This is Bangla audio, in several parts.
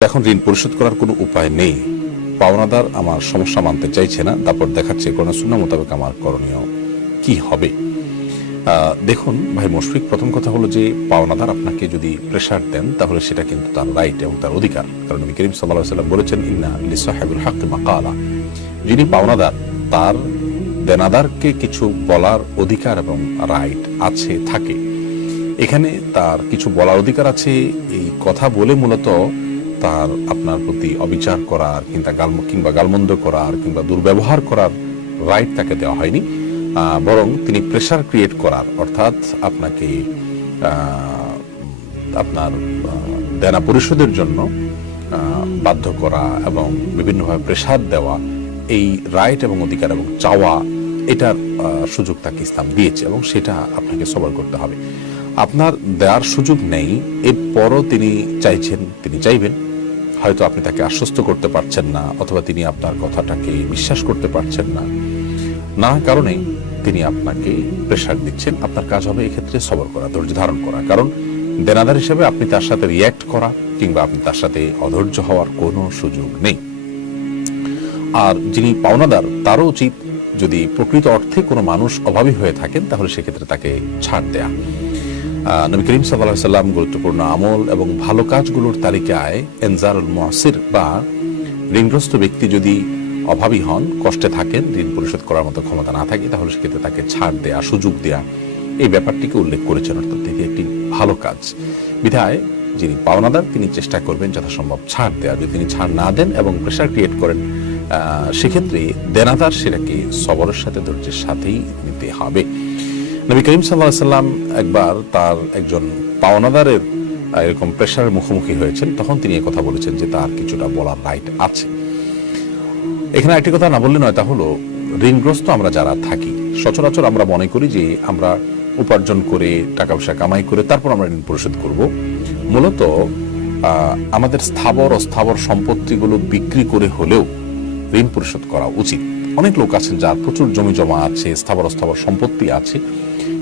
এখন ঋণ পরিশোধ করার কোনো উপায় নেই। পাওনাদার আমার সমস্যা মানতে চাইছে না। তারপর দেখাচ্ছে কোনো শূন্য মোতাবেক আমার করণীয়। কি হবে? দেখুন, ভাই মুশফিক, প্রথম কথা হলো যে পাওনাদার আপনাকে যদি প্রেশার দেন, তাহলে সেটা কিন্তু তার রাইট এবং তার অধিকার। কারণ নবী করিম সাল্লাহ সাল্লাম বলেছেন, ইন্না লিসাহেবুল হাক মাকালা। যিনি পাওনাদার, তার দেনাদারকে কিছু বলার অধিকার এবং রাইট আছে, থাকে। এখানে তার কিছু বলার অধিকার আছে। এই কথা বলে মূলত তার আপনার প্রতি অবিচার করার কিংবা গাল, কিংবা গালমন্দ করার কিংবা দুর্ব্যবহার করার রাইট তাকে দেওয়া হয়নি। বরং তিনি প্রেশার ক্রিয়েট করার, অর্থাৎ আপনাকে আপনার দেনা পরিশোধের জন্য বাধ্য করা এবং বিভিন্নভাবে প্রেশার দেওয়া, এই রাইট এবং অধিকার এবং চাওয়া, এটার সুযোগ তাকে ইসলাম দিয়েছে এবং সেটা আপনাকে সবার করতে হবে। আপনার দেওয়ার সুযোগ নেই, এরপরও তিনি চাইছেন, তিনি চাইবেন হয়তো আপনি তাকে আশ্বস্ত করতে পারছেন না, অথবা তিনি আপনার কথাটাকে বিশ্বাস করতে পারছেন না। না কারণে তিনি আপনাকে প্রেশার দিচ্ছেন। আপনার কাজ হবে এক্ষেত্রে সবর করা, ধৈর্য ধারণ করা। কারণ দেনাদার হিসেবে আপনি তার সাথে রিয়্যাক্ট করা, কিংবা আপনি তার সাথে অধৈর্য হওয়ার কোনো সুযোগ নেই। আর যিনি পাওনাদার, তারও উচিত যদি প্রকৃত অর্থে কোনো মানুষ অভাবী হয়ে থাকেন, তাহলে সেক্ষেত্রে তাকে ছাড় দেয়া। নবী করিম সাল্লাহ সাল্লাম গুরুত্বপূর্ণ আমল এবং ভালো কাজগুলোর তালিকায় এনজারুল মহসির বা ঋণগ্রস্ত ব্যক্তি যদি অভাবী হন, কষ্টে থাকেন, ঋণ পরিশোধ করার মতো ক্ষমতা না থাকে, তাহলে সেক্ষেত্রে তাকে ছাড় দেয়া, সুযোগ দেয়া এই ব্যাপারটিকে উল্লেখ করেছেন। অর্থাৎ এটি একটি ভালো কাজ। বিধায় যিনি পাওনাদার, তিনি চেষ্টা করবেন যথাসম্ভব ছাড় দেওয়া যদি তিনি ছাড় না দেন এবং প্রেশার ক্রিয়েট করেন সেক্ষেত্রে দেনাদার সেটাকে সবরের সাথে ধৈর্যের সাথেই নিতে হবে। নবী করিম সাল্লাহ সাল্লাম একবার তার একজন পাওনাদারের এরকম প্রেশারের মুখোমুখি হয়েছেন। তখন তিনি কথা বলেছেন যে তার কিছুটা বলার রাইট আছে। এখানে একটি কথা না বললে নয়, তা হলো ঋণগ্রস্ত আমরা যারা থাকি, সচরাচর আমরা মনে করি যে আমরা উপার্জন করে টাকা পয়সা কামাই করে তারপর আমরা ঋণ পরিশোধ করব। মূলত আমাদের স্থাবর, অস্থাবর সম্পত্তিগুলো বিক্রি করে হলেও ঋণ পরিশোধ করা উচিত। অনেক লোক আছেন যার প্রচুর জমি জমা আছে, স্থাবর, অস্থাবর সম্পত্তি আছে।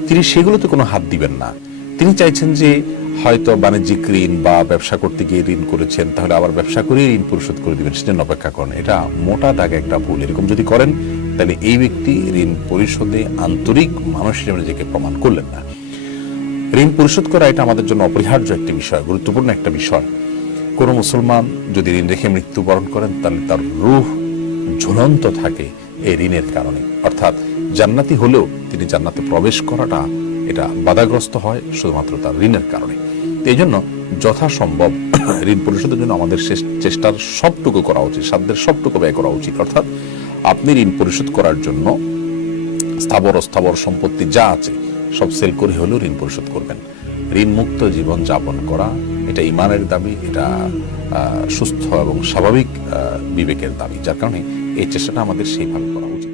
তিনি সেগুলোতে কোনো হাত দিবেন না। তিনি চাইছেন যে হয়তো বাণিজ্যিক ঋণ বা ব্যবসা করতে গিয়ে ঋণ করেছেন, তাহলে আবার ব্যবসা করে ঋণ পরিশোধ করে দিবেন। সেজন্য অপেক্ষা করেন। এটা মোটা দাগে একটা ভুল। এরকম যদি করেন, তাহলে এই ব্যক্তি ঋণ পরিশোধে আন্তরিক মানুষ হিসেবে নিজেকে প্রমাণ করলেন না। ঋণ পরিশোধ করা এটা আমাদের জন্য অপরিহার্য একটি বিষয়, গুরুত্বপূর্ণ একটা বিষয়। কোনো মুসলমান যদি ঋণ রেখে মৃত্যুবরণ করেন, তাহলে তার রুহ ঝুলন্ত থাকে এই ঋণের কারণে। অর্থাৎ জান্নাতি হলেও তিনি জান্নাতে প্রবেশ করাটা এটা বাধাগ্রস্ত হয় শুধুমাত্র তার ঋণের কারণে। এই জন্য যথাসম্ভব ঋণ পরিশোধের জন্য আমাদের চেষ্টার সবটুকু করা উচিত, সাধ্যের সবটুকু ব্যয় করা উচিত। অর্থাৎ আপনি ঋণ পরিশোধ করার জন্য স্থাবর, অস্থাবর সম্পত্তি যা আছে, সব সেল করে হলেও ঋণ পরিশোধ করবেন। ঋণ মুক্ত জীবন যাপন করা, এটা ইমানের দাবি, এটা সুস্থ এবং স্বাভাবিক বিবেকের দাবি, যার কারণে এই চেষ্টাটা আমাদের সেইভাবে করা উচিত।